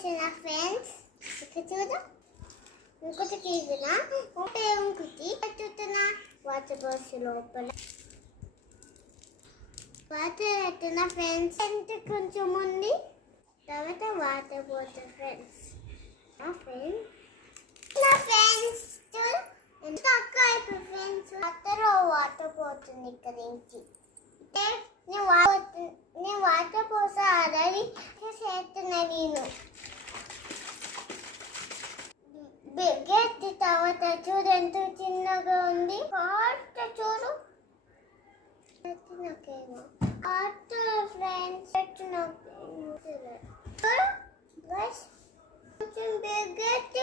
చేసిన ఫ్రెండ్స్ ఇక్కడ చూడు ఇంకొకటి తీసిన ఇంకొకటి చూస్తున్నా వాటర్ బాక్స్ లోపల వాటర్ పెట్టిన ఫ్రెండ్స్ ఎంత కొంచెం ఉంది తర్వాత వాటర్ పోతుంది ఫ్రెండ్స్ నా ఫ్రెండ్స్ చూడు ఎంత తక్కువ అయిపోయి ఫ్రెండ్స్ వాటర్ పోతుంది ఇక్కడ నుంచి నేను వాటర్ పోసా ఆల్రెడీ చేస్తున్నా నేను బిగ్గెత్తి తర్వాత చూడు ఎంత చిన్నగా ఉంది హాట్ చూడు నాకేమో హాట్ ఫ్రెండ్స్ నాకు కొంచెం బిగ్గెత్తి